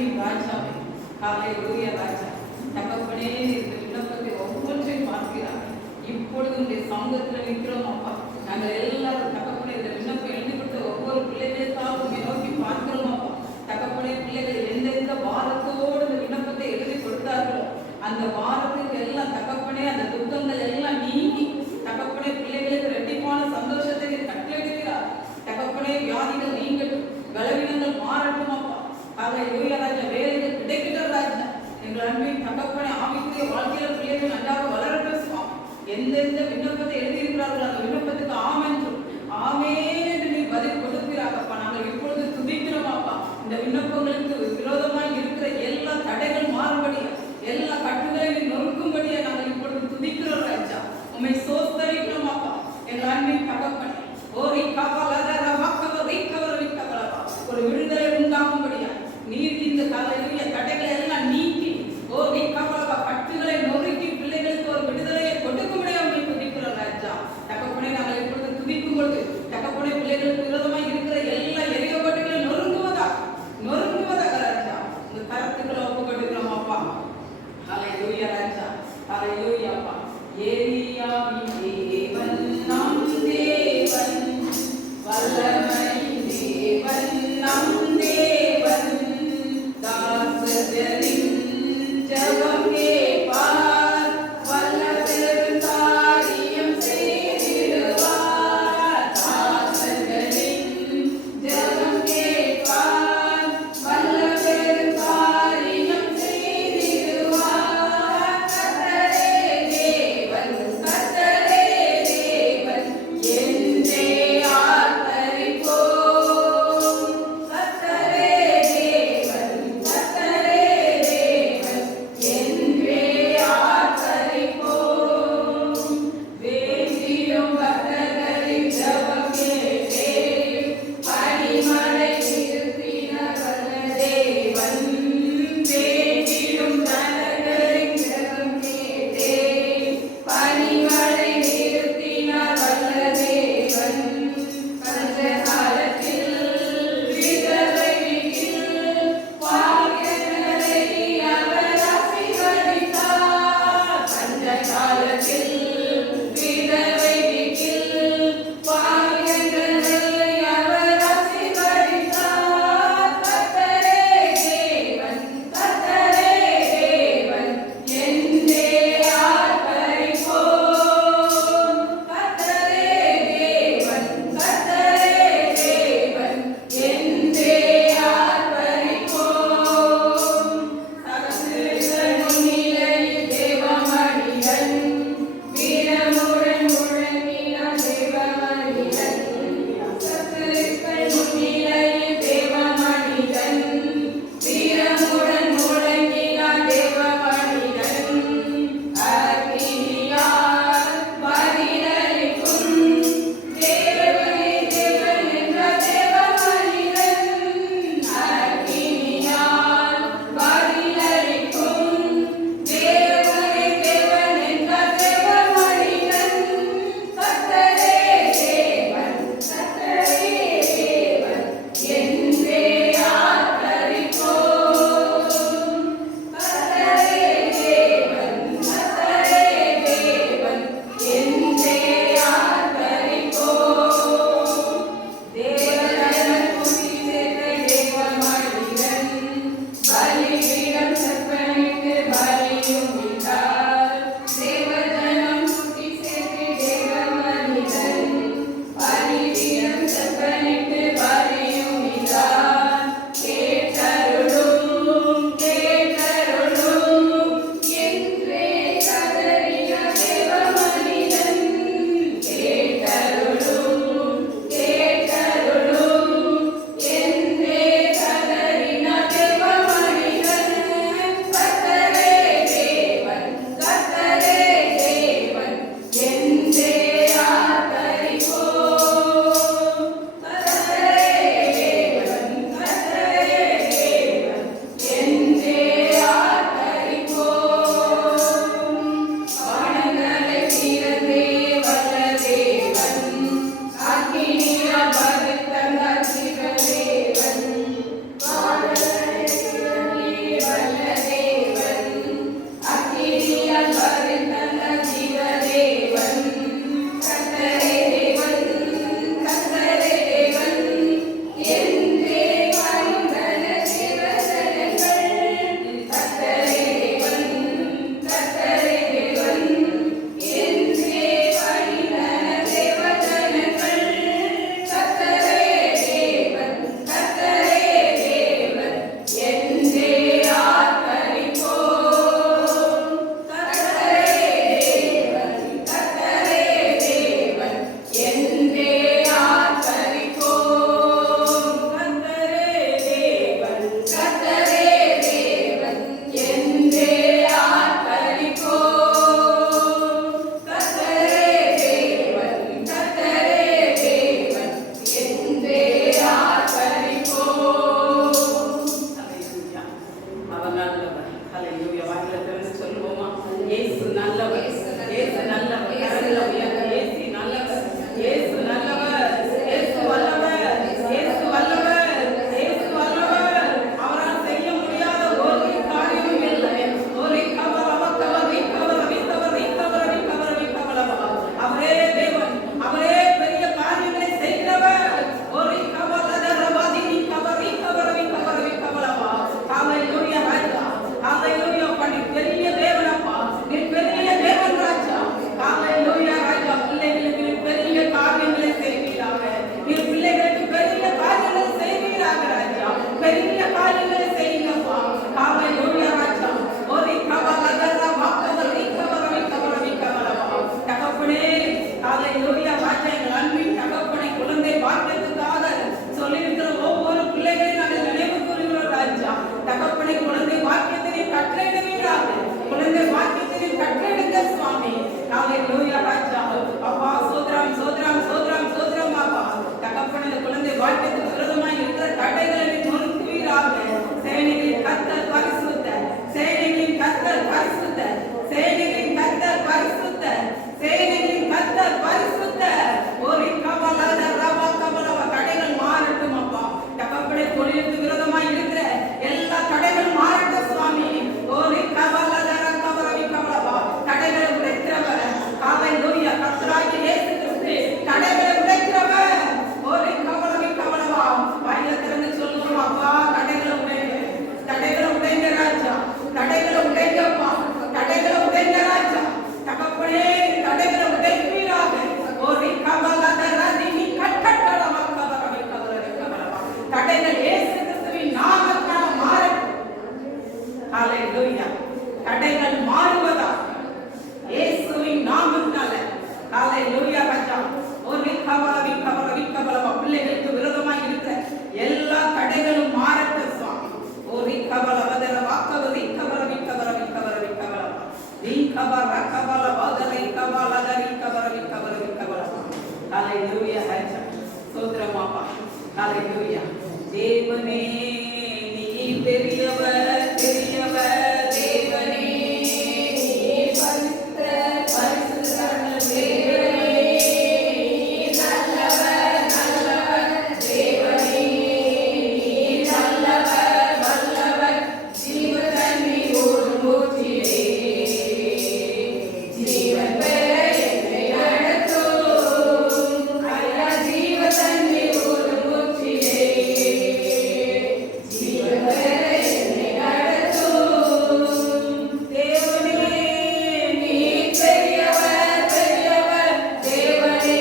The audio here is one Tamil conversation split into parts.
அன்பின் ராஜாவே, ஹல்லேலூயா ராஜா. தகப்பனே, இந்த விண்ணப்பத்தை ஒவ்வொன்றையும் பார்க்கிறார். இப்பொழுது உங்களுடைய சமூகத்தில் நிற்கிறோம் அப்பா. நாங்கள் எல்லாரும் தகப்பனே இந்த விண்ணப்பம் எழுதி கொடுத்த ஒவ்வொரு பிள்ளைகளுக்காக உங்களை நோக்கி பார்க்கிறோம் அப்பா. தகப்பனே, பிள்ளைகள் எந்தெந்த வாரத்தோடு இந்த விண்ணப்பத்தை எழுதி கொடுத்தார்களோ அந்த வாரத்துக்கு எல்லாம் தகப்பனே அந்த துக்கங்கள் எல்லாம் நீங்கி தகப்பனே பிள்ளைகளுக்கு ரெட்டிப்பான சந்தோஷத்தை கட்டளையிடுகிறார். தகப்பனே, வியாதிகள் நீங்கட்டும், பலவீனங்கள் மாறட்டும் அப்பா. ஹல்லேலூயா ராஜா. வேலைகள் கிடைக்கட்டும் ராஜா. எங்கள் அன்பின் தகப்பனே, ஆவிக்குரிய வாழ்க்கையில பிள்ளைகள் நன்றாக வளரட்டும் சுவாமி. எந்தெந்த விண்ணப்பத்தை எழுதியிருக்கிறார்கள் அந்த விண்ணப்பத்துக்கு ஆமென்று ஆமென் நீ பதில் கொடுக்கிறாங்கப்பா. நாங்கள் இப்பொழுது துதிக்கிறோம் அப்பா. இந்த விண்ணப்பங்களுக்கு விரோதமாய் இருக்கிற எல்லா தடைகள் மாறும்படியா, எல்லா கட்டுகளை நொறுக்கும்படியா நாங்கள் இப்பொழுது துதிக்கிறோம் ராஜா. உம்மை சோஸ்தரிக்கிறோம் அப்பா. எங்கள் அன்பின் தகப்பனே, ஓரி கவலதர மக்கவரி கவரி கவலவா ஒரு விடுதலை உண்டாகும்படியா நீர் இந்த ஹல்லேலூயா தடைகளை எல்லாம் நீக்கி ஓரி கவலவா கட்டுகளை நொறுக்கி பிள்ளைகளுக்கு ஒரு விடுதலையை கொடுக்கும்படியா உம்மை துதிக்கிறோம் ராஜா. தகப்பனே, நாங்கள் இப்பொழுது துதிக்கும் பொழுது தகப்பனே பிள்ளைகளுக்கு விரோதமாக இருக்கிற எல்லா எரியோகட்டுகளை நொறுங்குவதாக ராஜா இந்த கருத்துக்களை ஒப்பு கொடுக்கிறோம் அப்பா. ஹல்லேலூயா ராஜா. ஹல்லேலூயா அப்பா. ஏலியாவின் தேவன் நம் தேவன், வல்லமையின் தேவன் நம் தேவன், தாசரின் ஜெபம் கேட்பார், வல்ல பெருங்காரியம் செய்திடுவார். தாசரின் ஜெபம் கேட்பார், வல்ல பெருங்காரியம் செய்திடுவார். கர்த்தரே தேவன், கர்த்தரே தேவன் என்றே ஆர்ப்பரிப்போம். கர்த்தரே தேவன், கர்த்தரே தேவன் என்றே ஆர்ப்பரிப்போம். வேண்டிடும் பக்தர்களின் ஜெபம் கேட்டே பனிமழை நிறுத்தினார் வல்ல தேவன். வேண்டிடும் பக்தர்களின் ஜெபம் கேட்டே பனிமழை நிறுத்தினார் வல்ல தேவன். பஞ்ச காலத்தில் விதவை வீட்டில் பாக்கியங்களை அவர் ஆசீர்வதித்தார். பஞ்ச காலத்தில் விதவை வீட்டில் பாக்கியங்களை அவர் ஆசீர்வதித்தார். கர்த்தரே தேவன், கர்த்தரே தேவன் என்றே ஆர்ப்பரிப்போம். கர்த்தரே தேவன், கர்த்தரே தேவன் என்றே ஆர்ப்பரிப்போம். சகஸ்திரங்கள் முன்னிலையில் தேவமணியன், வீரமுடன் முழங்கினான் தேவமணியன். சகஸ்திரங்கள் முன்னிலையில் தேவமணியன், வீரமுடன் முழங்கினான் தேவமணியன். அக்கினியால் பதிலளிக்கும் தேவனே தேவன் என்ற தேவமணியன். அக்கினியால் பதிலளிக்கும் தேவனே தேவன் என்ற தேவமணியன். கர்த்தரே தேவன், கர்த்தரே தேவன் என்றே ஆர்ப்பரிப்போம். கர்த்தரே தேவன், கர்த்தரே தேவன் என்றே ஆர்ப்பரிப்போம். தேவஜனம் கூட்டி சேர்த்த தேவமணியன், பலிபீடம் செப்பனிட்டு பலியும் இட்டார். தேவஜனம் கூட்டி சேர்த்து தேவமணியன், பலிபீடம் செப்பனிட்டு பலியும் இட்டார். கேட்டருளும், கேட்டருளும் என்றே கதறிய தேவமணியன். கேட்டருளும், கேட்டருளும் என்றே கதறின தேவமணியன். கர்த்தரே தேவன், கர்த்தரே தேவன் என்றே ஆர்ப்பரிப்போம். கர்த்தரே தேவன், கர்த்தரே தேவன் என்றே ஆர்ப்பரிப்போம். வானங்களை திறந்தே வல்ல தேவன், அக்கினியால் பதில் தந்தார் சிவதேவன். வானங்களை திறந்தே பிள்ளைகளுக்கு விரோதமாக இருக்கிற எல்லா தடைகளும் மாறட்டும் சுவாமி. ஓ ரிகபல வதர வாக்கவ ரிகபல விகபல விகபல விகபல ரிகபல ரகபல வதர ரிகபல ரிகபல விகபல விகபல. ஹalleluya. ஸ்தோத்திரம் அப்பா. ஹalleluya. தேவனே நீ பெரியவர் பெரியவர், தேவனே நீ பரிசுத்தர் பரிசுத்தர், தேவனே நீ நல்லவர் நல்லவர், தேவனே நீ நல்லவர் வல்லவர், ஜீவதண்ணீர் ஓடும் ஊற்றிலே ஜீவன் பெற என்னை நடத்தும் ஐயா, ஜீவதண்ணீர் ஓடும் ஊற்றிலே ஜீவன் பெற என்னை நடத்தும். தேவனே நீ பெரியவர் பெரியவர், தேவனே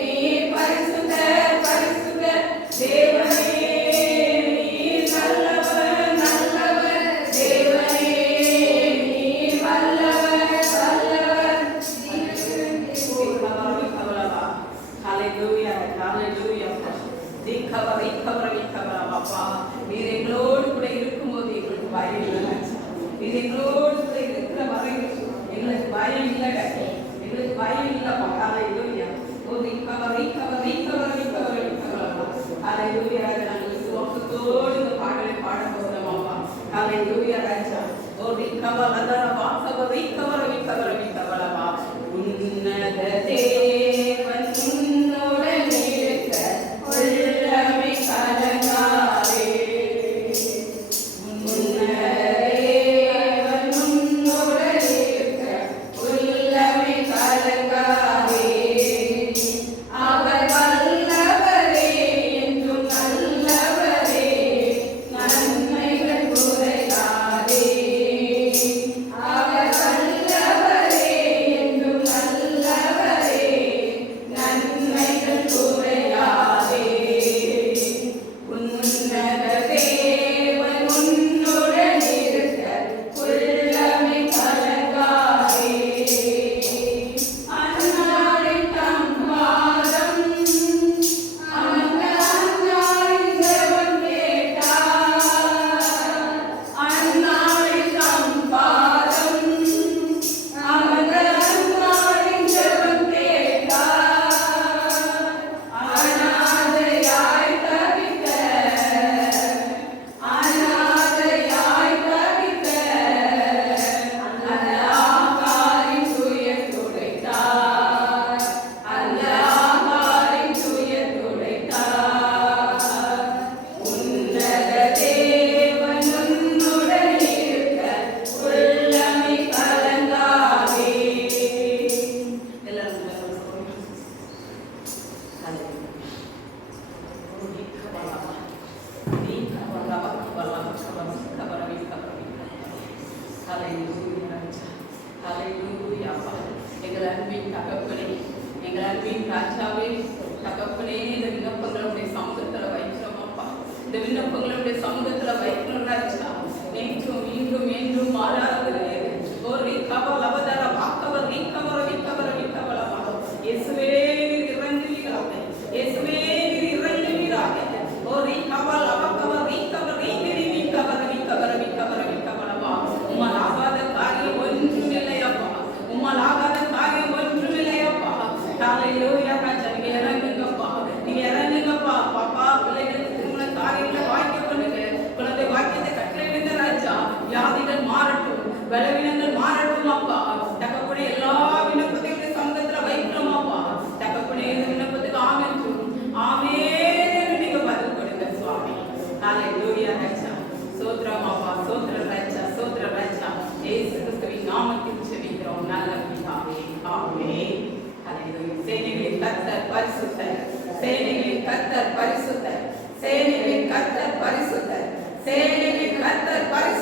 நீ பரிசுத்தர் பரிசுத்தர், தேவனே நீ நல்லவர் நல்லவர், தேவனே நீ வல்லவர் வல்லவர். ஹalleluya ஹalleluya. திக்கவர் இக்கவர் இக்கவர் அப்பா, நீர் எங்களோடு கூட இருக்கும்போது எங்களுக்கு பயம் இல்லை. நீர் எங்களோடு கூட இருக்கிற வரையில் எங்களுக்கு பயம் இல்லை, எங்களுக்கு பயம் இல்லைப்பா. ஹalleluya. ஓ திக்கவர் இக்கவர் இக்கவர் இக்கவர் இக்கவர். ஹalleluya. நாங்கள் விசுவாசத்தோடு இந்த பாடலை பாட போகிறோம் அப்பா. ஹalleluya ராஜா. ஓ திக்கவர் அதர வாக்கவர் இக்கவர் இக்கவர் இக்கவர் அப்பா. உன்னத தேவன் உன்னுடன் இருக்க உள்ளமே கலங்காதே. உன்னத தேவன் உன்னுடன் இருக்க உள்ளமே கலங்காதே. அவர் வல்லவரே என்றும் நல்லவரே, நன்மைகள் குறையாதே. அவர் வல்லவரே என்றும் நல்லவரே, நன்மைகள் குறையாதே. உன்னத தேவன் உன்னுடன் இருக்க உள்ளமே கலங்காதே. அன்னாரின் தம் பாதம் அன்னாரின் ஜெபம் கேட்டார். அன்னாரின் தம் பாதம் அன்னாரின் ஜெபம் கேட்டார். அநாதையாய் தவித்த அநாதையாய் தவித்த அந்த ஆகாரின் துயர் துடைத்தார். அந்த ஆகாரின் துயர் துடைத்தார். உன்னத தேவன் உன்னுடன் இருக்க உள்ளமே கலங்காதே. எல்லாரும் எங்கள் அன்பின் தகப்பனே, எங்கள் அன்பின் ராஜாவே, தகப்பனே, இந்த விண்ணப்பங்களுடைய சமூகத்தில் வைக்கிறோம் அப்பா. இந்த விண்ணப்பங்களுடைய சமூகத்தில் வைக்கிறோம் ராஜா. நேற்றும் இன்றும் என்றும் மாறாதது. ஒரு ரிகபல் அவதர வாக்கவர் ரிகவர் விகவர் விகவலமா. இயேசுவே நீர் இறங்குவீராக, இயேசுவே நீர் இறங்குவீராக. ஒரு ரிகபல் அவக்கவர் ரிகவர் ரிகிரி விகவர் விகவர் விகவர் விகவலமா. உம்மால் ஆகாத காரியம் ஒன்றுமில்லையப்பா, உம்மால் ஆகாத காரியம் ஒன்றுமில்லையப்பா. ஹalleluya ராஜா. நீங்க இறங்குங்கப்பா, நீங்க இறங்குங்கப்பா. பாப்பா பிள்ளைகளுக்கு திருமண காரியங்களை வாய்க்க பண்ணுங்க. குழந்தை வாக்கியத்தை கட்டளையிடுங்க ராஜா. வியாதிகள் மாறட்டும், பலவீனங்கள் மாறட்டும் அப்பா. தகப்பனே, எல்லா விண்ணப்பத்தையும் சமூகத்துல வைக்கிறோம் அப்பா. தகப்பனே, இந்த விண்ணப்பத்துக்கு ஆமென் ஆமென் நீங்க பதில் கொடுங்க சுவாமி. ஹalleluya ராஜா. சோத்ரம் அப்பா, சோத்ரம் ராஜா, சோத்ரம் ராஜா. இயேசு கிறிஸ்துவின் நாமத்தில் ஜெபிக்கிறோம் நல்ல பிதாவே. ஆமென். ஹalleluya. சேனைகளின் கர்த்தர் பரிசுத்தர், சேனைகளின் கர்த்தர் பரிசுத்தர், சேனைகளின் கர்த்தர் பரிசுத்தர், சேனைகளின் கர்த்தர் பரிசுத்தர்.